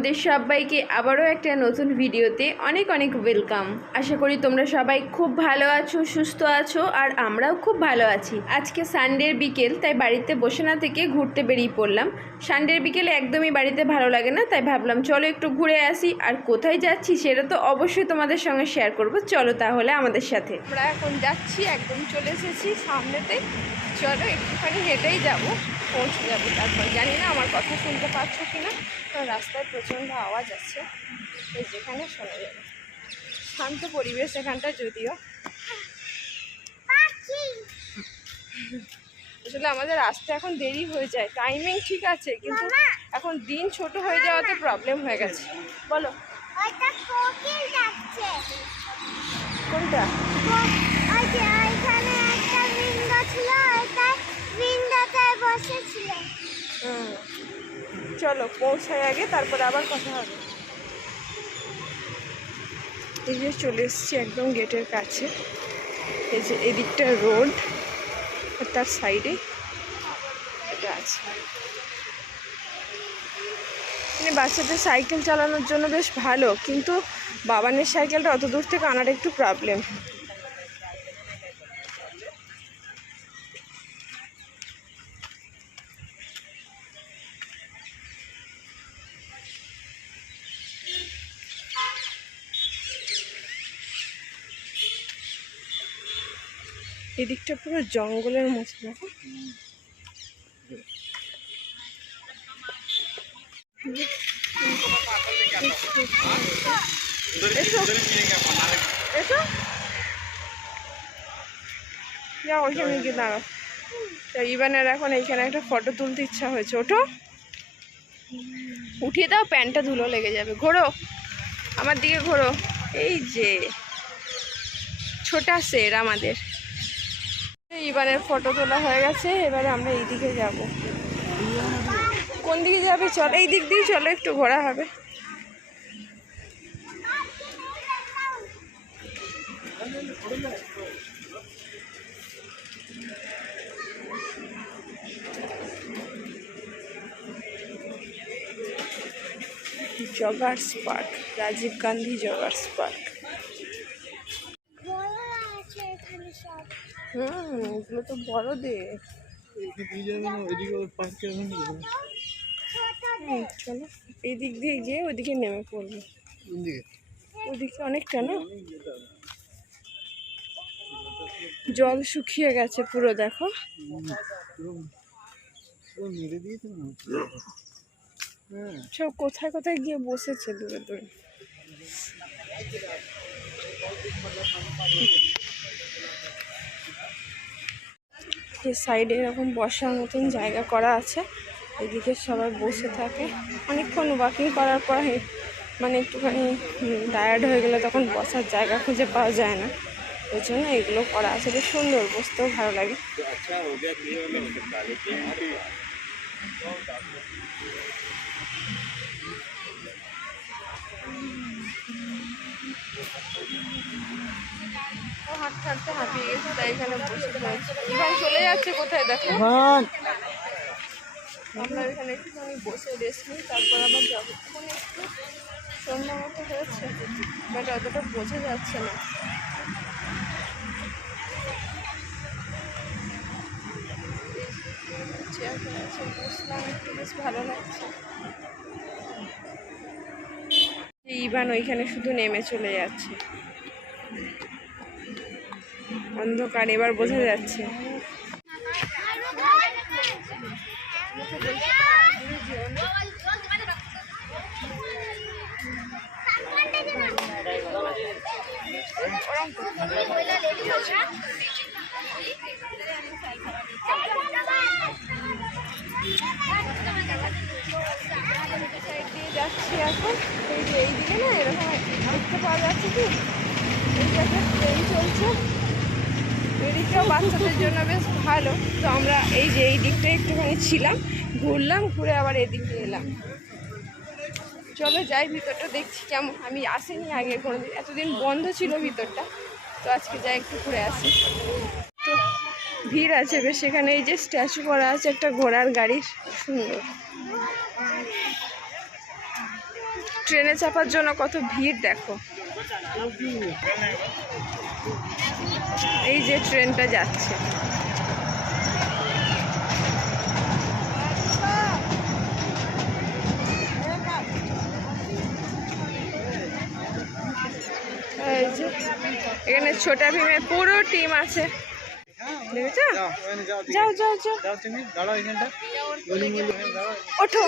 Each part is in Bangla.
তোমাদের সবাইকে আবারও একটা নতুন ভিডিওতে অনেক অনেক ওয়েলকাম। আশা করি তোমরা সবাই খুব ভালো আছো, সুস্থ আছো, আর আমরাও খুব ভালো আছি। আজকে সানডের বিকেল, তাই বাড়িতে বসে না থেকে ঘুরতে বেরিয়ে পড়লাম। সানডের বিকেলে একদমই বাড়িতে ভালো লাগে না, তাই ভাবলাম চলো একটু ঘুরে আসি। আর কোথায় যাচ্ছি সেটা তো অবশ্যই তোমাদের সঙ্গে শেয়ার করব। চলো তাহলে আমাদের সাথে। আমরা এখন যাচ্ছি, একদম চলে এসেছি সামনেতে। চলো একটুখানি হেঁটেই যাব, পৌঁছে যাবো। তারপর জানি না আমার কথা শুনতে পাচ্ছ কিনা, কারণ রাস্তায় প্রচণ্ড আওয়াজ আছে, এই যেখানে শোনা যাবে। শান্ত পরিবেশ এখানটা, যদিও আসলে আমাদের আসতে এখন দেরি হয়ে যায়। টাইমিং ঠিক আছে, কিন্তু এখন দিন ছোট হয়ে যাওয়াতে প্রবলেম হয়ে গেছে। বলো কোনটা? চলো পৌঁছায় আগে, তারপরে আবার কথা হবে। এই যে চলে এসেছি একদম গেটের কাছে। এই যে এদিকটা রোড, আর তার সাইডে এটা আছে। মানে বাচ্চাদের সাইকেল চালানোর জন্য বেশ ভালো, কিন্তু বাবানের সাইকেলটা অত দূর থেকে আনার একটু প্রবলেম। এদিকটা পুরো জঙ্গলের মতো, দেখো। ওইখানে গিয়ে দাঁড়াও। ইভানের এখন এইখানে একটা ফটো তুলতে ইচ্ছা হয়েছে। ওঠো, উঠিয়ে দাও, প্যান্টটা ধুলো লেগে যাবে। ঘোরো, আমার দিকে ঘোরো। এই যে ছোটা সের আমাদের ইভানের ফটো তোলা হয়ে গেছে। এবারে আমরা এই দিকে যাব। কোন দিকে যাবে? চলো এই দিক দিয়ে চলো, একটু ঘোরা হবে। Joggers park, Rajiv Gandhi joggers park. এগুলো তো বড়দের। চলো এই দিক দিয়ে গিয়ে ওদিকে নেমে পড়বো। ওদিকে অনেকটা না, জল শুকিয়ে গেছে পুরো, দেখো। সব কোথায় কোথায় গিয়ে বসেছে দূরে দূরে। এই সাইডে এরকম বসার মতন জায়গা করা আছে, এদিকে সবাই বসে থাকে। অনেকক্ষণ ওয়াকিং করার পর মানে একটুখানি টায়ার্ড হয়ে গেলে তখন বসার জায়গা খুঁজে পাওয়া যায় না, ওই জন্য এগুলো করা আছে। বেশ সুন্দর, বসতেও ভালো লাগে। হাঁটতে হাঁটতে হাঁপিয়ে গেছে, তাই এখানে বসে রয়েছে। ইভান চলে যাচ্ছে কোথায় দেখো। আমরা এখানে একটুখানি বসে রেস্ট নিই, তারপর আবার যাবো। এখন একটু সন্ধ্যা মতো হয়েছে, বাট অতটা বোঝা যাচ্ছে না। চেয়ারটা আছে, বসলাম একটু, বেশ ভালো লাগছে। ইভান ওইখানে শুধু নেমে চলে যাচ্ছে। অন্ধকার, এবার বোঝা যাচ্ছে। যাচ্ছি এখন এই যে এইদিকে না, এরকম দেখতে পাওয়া যাচ্ছে কি, এই যে একটা ট্রেন চলছে। এদিকটাও বাচ্চাদের জন্য বেশ ভালো। তো আমরা এই যে এই দিকটা একটুখানি ছিলাম, ঘুরলাম, ঘুরে আবার এদিকে এলাম। চলো যাই ভিতরটা, দেখছি কেমন। আমি আসিনি আগে কোনোদিন, এতদিন বন্ধ ছিল ভিতরটা, তো আজকে যাই একটু ঘুরে আসি। তো ভিড় আছে বেশ এখানে। এই যে স্ট্যাচু করা আছে একটা ঘোড়ার গাড়ির, সুন্দর। ট্রেনে চাপার জন্য কত ভিড় দেখো। এই যে ট্রেনটা যাচ্ছে। এই যে এখানে ছোটা ভীমের পুরো টিম আছে, দেখেছো? যাও যাও যাও, ওঠো।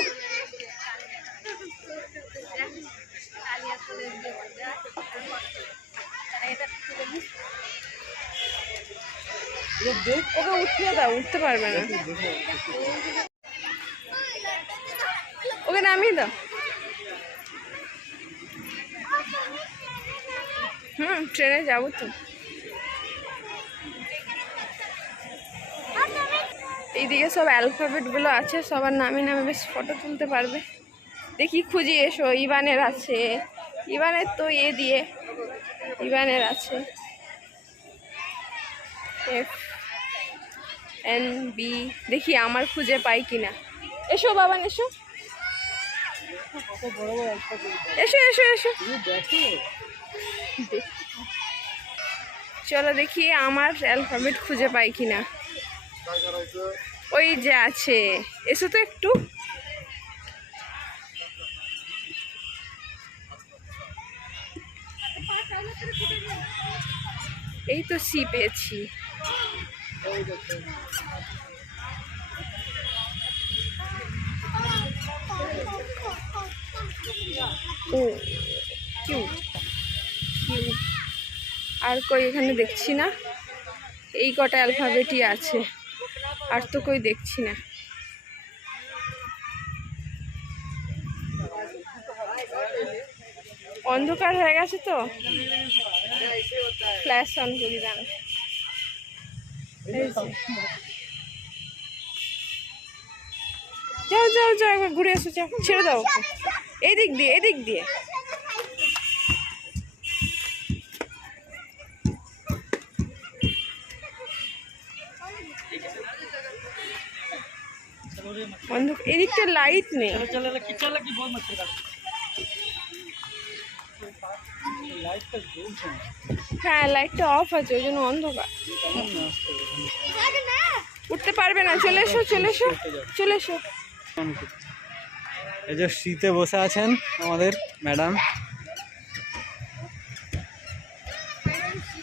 ওকে উঠতে দাও, উঠতে পারবে না, ওকে নামিয়ে দাও। ট্রেনে যাবো তো। এইদিকে সব অ্যালফাবেট গুলো আছে, সবার নামে নামে বেশ ফটো তুলতে পারবে। দেখি খুঁজি, এসো। ইভানের আছে, ইভানের তো দিয়ে ইভানের আছে, FNB। দেখি আমার খুঁজে পাই কিনা। এসো বাবান, এসো এসো এসো এসো, চলো দেখি আমার অ্যালফাবেট খুঁজে পাই কিনা। ওই যে আছে, এসো তো একটু। এই তো সি পেয়েছি। ও কিউট কিউট। আর কই এখানে দেখছি না, এই কটা অ্যালফাবেটই আছে, আর তো কই দেখছি না। অন্ধকার হয়ে গেছে তো, ফ্ল্যাশ অন করি দাঁড়া। যাও যাও যাও, একবার ঘুরে এসো, যাও, ছেড়ে দাও ওকে। এদিক দিয়ে, এদিক দিয়ে। এদিকটা লাইট নেই। হ্যাঁ, লাইটটা অফ আছে, ওই জন্য অন্ধকার। উঠতে পারবে না, চলে এসো চলে এসো চলে এসো। এই যে শীতে বসে আছেন আমাদের ম্যাডাম,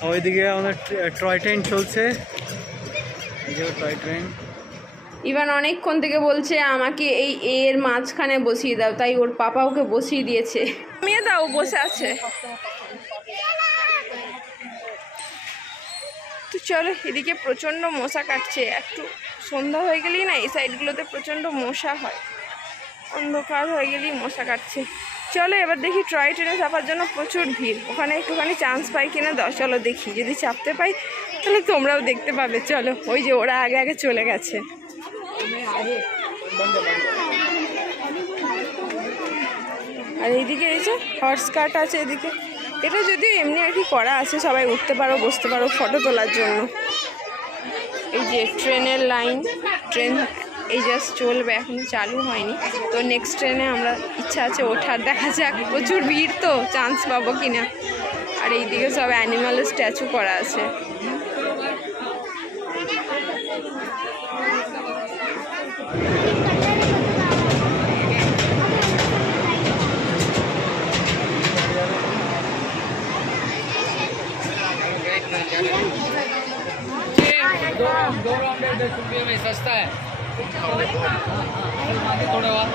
ওইদিকে আমাদের টয় ট্রেন চলছে। এই যে টয় ট্রেন। ইভান অনেকক্ষণ থেকে বলছে আমাকে এই এর মাঝখানে বসিয়ে দাও, তাই ওর পাপা ওকে বসিয়ে দিয়েছে। মেয়ে দাও, বসে আছে। তো চলো, এদিকে প্রচণ্ড মশা কাটছে। একটু সন্ধ্যা হয়ে গেলেই না এই সাইডগুলোতে প্রচণ্ড মশা হয়, অন্ধকার হয়ে গেলেই মশা কাটছে। চলো এবার দেখি, টয় ট্রেনে চাপার জন্য প্রচুর ভিড়, ওখানে একটুখানি চান্স পাই কিনা চলো দেখি। যদি চাপতে পাই তাহলে তোমরাও দেখতে পাবে। চলো, ওই যে ওরা আগে আগে চলে গেছে। আর এইদিকে এই যে হর্স কাট আছে এদিকে, এটা যদি এমনি আর কি করা আছে, সবাই উঠতে পারো, বসতে পারো ফটো তোলার জন্য। এই যে ট্রেনের লাইন, ট্রেন এই জাস্ট চলবে, এখনো চালু হয়নি। তো নেক্সট ট্রেনে আমরা ইচ্ছা আছে ওঠার, দেখা যাক। প্রচুর ভিড় তো, চান্স পাবো কিনা। আর এইদিকে সব অ্যানিমালের স্ট্যাচু করা আছে। दो राउंड 10 रुपये में सस्ता है थोड़ा और।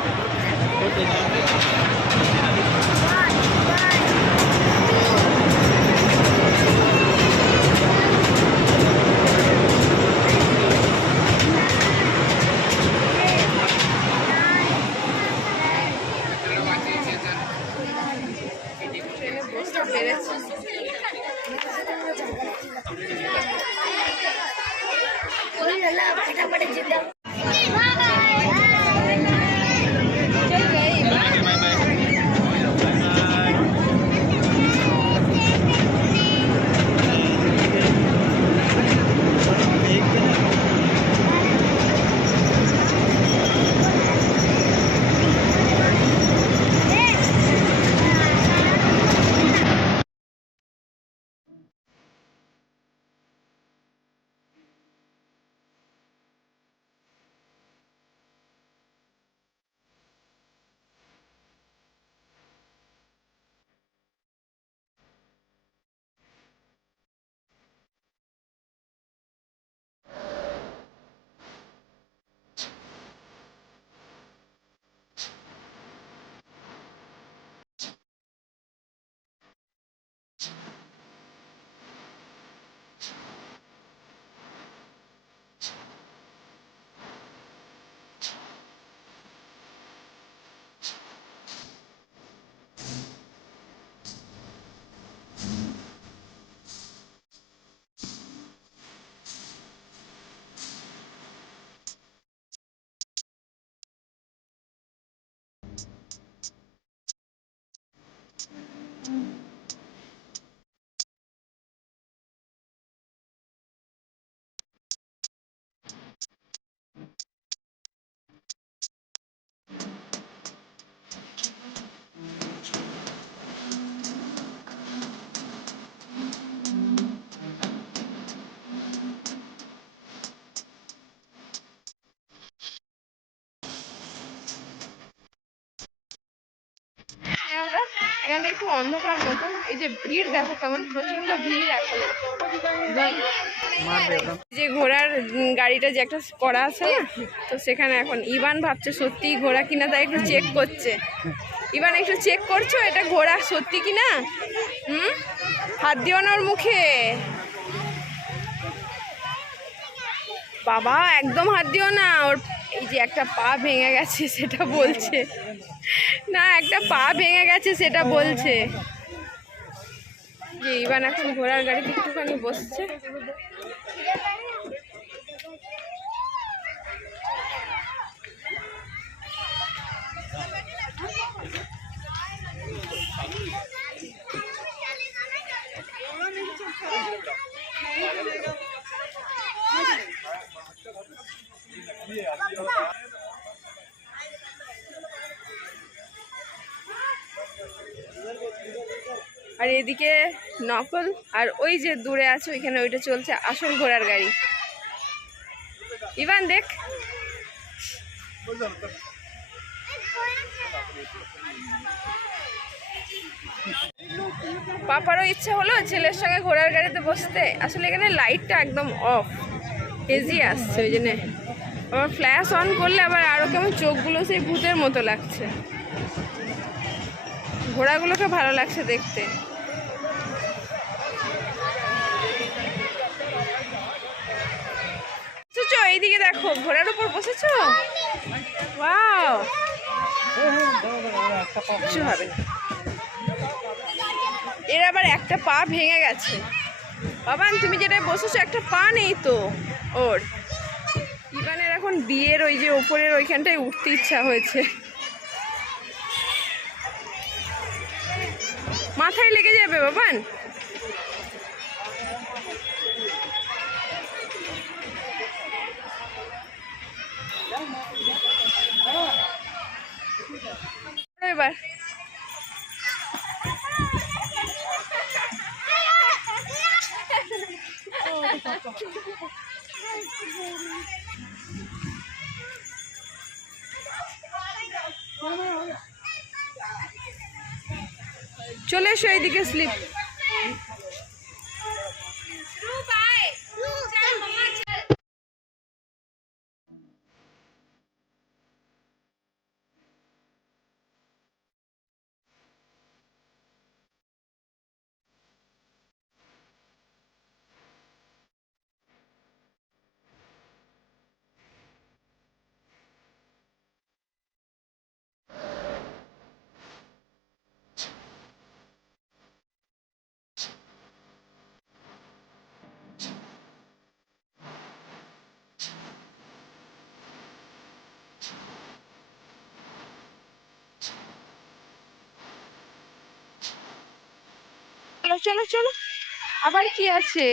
একটু অন্ধকার মতন। এই যে ভিড় দেখো কেমন, প্রচন্ড ভিড় এখন। যে ঘোড়ার গাড়িটা যে একটা করা আছে না, তো সেখানে এখন ইভান ভাবছে সত্যি ঘোড়া কিনা, তাই একটু চেক করছে। ইভান একটু চেক করছো এটা ঘোড়া সত্যি কিনা? হাত দিও না ওর মুখে বাবা, একদম হাত দিও না ওর। এই যে একটা পা ভেঙে গেছে সেটা বলছে না, একটা পা ভেঙে গেছে সেটা বলছে। যে ইভান এখন ঘোড়ার গাড়িতে একটুখানি বসছে। আর এদিকে নকল, আর ওই যে দূরে আছে ওইখানে ওইটা চলছে আসল ঘোড়ার গাড়ি। ইভান দেখ, পাপারও ইচ্ছা হলো ছেলের সঙ্গে ঘোড়ার গাড়িতে বসতে। আসলে এখানে লাইটটা একদম অফ, হেজি আসছে, ওই জন্যে আবার ফ্ল্যাশ অন করলে আবার আরও কেমন চোখগুলো সেই ভূতের মতো লাগছে। ঘোড়াগুলোকে ভালো লাগছে দেখতে। এইদিকে দেখো, ঘোড়ার উপর বসেছো। ওয়াও, কিছু হবে না। এর আবার একটা পা ভেঙে গেছে। বাবান তুমি যেটা বসেছো একটা পা নেই তো ওর। ইভানের এখন বিয়ের ওই যে ওপরের ওইখানটায় উঠতে ইচ্ছা হয়েছে। মাথায় লেগে যাবে বাবান। এবার চলে এসো এইদিকে স্লিপ। চলো চলো চলো, আবার কি আছে?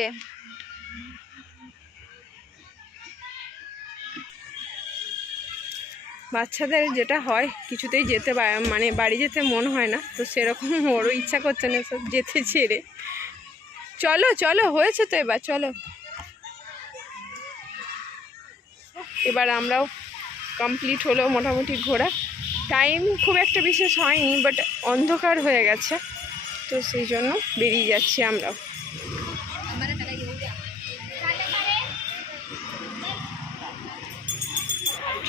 বাচ্চাদের যেটা হয় কিছুতেই যেতে মানে বাড়ি যেতে মন হয় না, তো সেরকম ওরও ইচ্ছা করছে না সব যেতে ছেড়ে। চলো চলো, হয়েছে তো এবার চলো। এবার আমরাও কমপ্লিট হলো মোটামুটি ঘোরা। টাইম খুব একটা বিশেষ হয়নি, বাট অন্ধকার হয়ে গেছে, তো সেই জন্য বেরিয়ে যাচ্ছি আমরাও।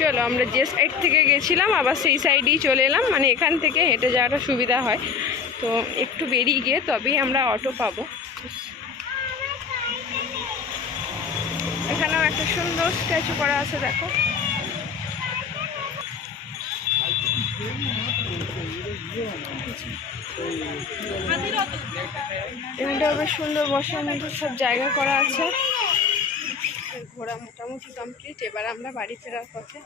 চলো, আমরা যে সাইড থেকে গেছিলাম আবার সেই সাইডেই চলে এলাম, মানে এখান থেকে হেঁটে যাওয়াটা সুবিধা হয়। তো একটু বেরিয়ে গিয়ে তবেই আমরা অটো পাবো। এখানেও একটা সুন্দর স্ট্যাচু করা আছে দেখো। এখানটাও বেশ সুন্দর বসার মতো সব জায়গা করা আছে। ঘোরা মোটামুটি কমপ্লিট, এবার আমরা বাড়ি ফেরার পথে।